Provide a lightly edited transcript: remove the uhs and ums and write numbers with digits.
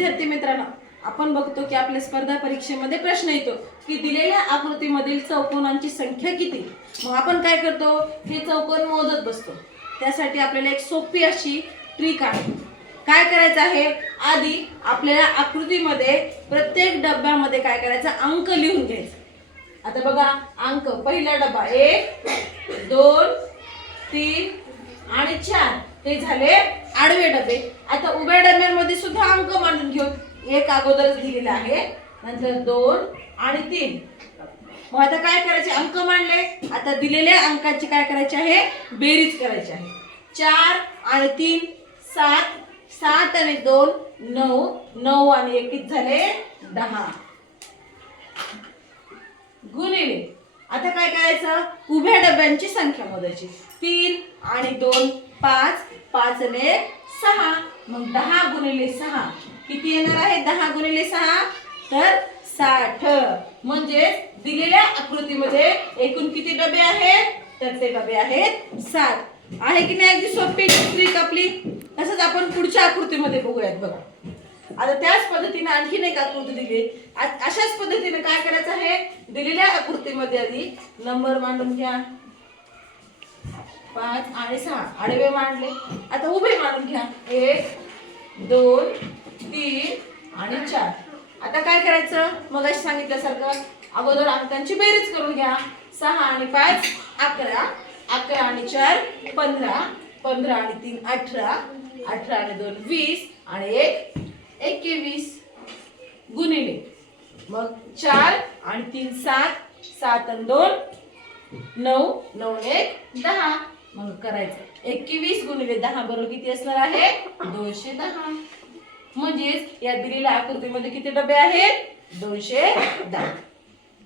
विद्यार्थी मित्रांनो, आपण बघतो की आपल्या स्पर्धा परीक्षेमध्ये प्रश्न येतो की दिलेल्या आकृतीमधील चौकोनांची संख्या किती। मग आपण काय करतो, हे चौकोन मोजत बसतो। त्यासाठी आपल्याला एक सोपी अशी ट्रिक आहे। काय करायचं आहे, आधी आपल्याला आकृतीमध्ये प्रत्येक डब्यामध्ये काय करायचं, अंक लिहून घ्यायचे। आता बघा, अंक पहिला डबा 1 2 3 आणि 4 ते झाले आडवे डबे। आता उभ्या डब्यांमध्ये सुद्धा अंक मांडून घेऊ। एक अगोदरच दिलेला आहे, नंतर 2 आणि 3। मग आता काय करायचे, अंक मांडले। आता दिलेल्या अंकाची काय करायची आहे, बेरीज करायची आहे। 4 आणि 3 7, 7 आणि 2 9, 9 आणि 1 किती झाले 10 गुणिले। आता काय करायचं, उभ्या डब्यांची संख्या मोजायची। 3 आणि 2 5, 5 आणि 1 6। मग 10 गुणिले 6 किती येणार आहे, 10 गुणिले 6 तर 60। म्हणजे दिलेल्या आकृतीमध्ये एकूण किती डबे आहेत, तर ते डबे आहेत 60। आहे की नाही, अगदी सोपी ट्रिक आपली। तसंच आपण पुढच्या आकृतीमध्ये बघूयात। बघा, आता त्याच पद्धतीने आणखीन एक आकृती दिली। अशाच पद्धतीने काय करायचं आहे, दिलेल्या आकृतीमध्ये आधी नंबर मांडून घ्या। 5 आणि 6 आडवे मांडले। आता उभे मांडून घ्या, 1 2 3 आणि 4। आता काय करायचं, मग सांगितल्यासारखं अगोदर अंकांची बेरीज करून घ्या। 6 आणि 5 11, 11 आणि 4 15, 15 आणि 3 18, 18 आणि 2 20 आणि 1 21 गुणिले। मग 4 आणि 3 7, 7 आणि 2 9, 9 आणि 1 10। मग करायचं 21 गुणिले 10 बरोबर किती असणार आहे, 210। म्हणजेच या दिलेल्या आकृतीमध्ये किती डबे आहेत, 210।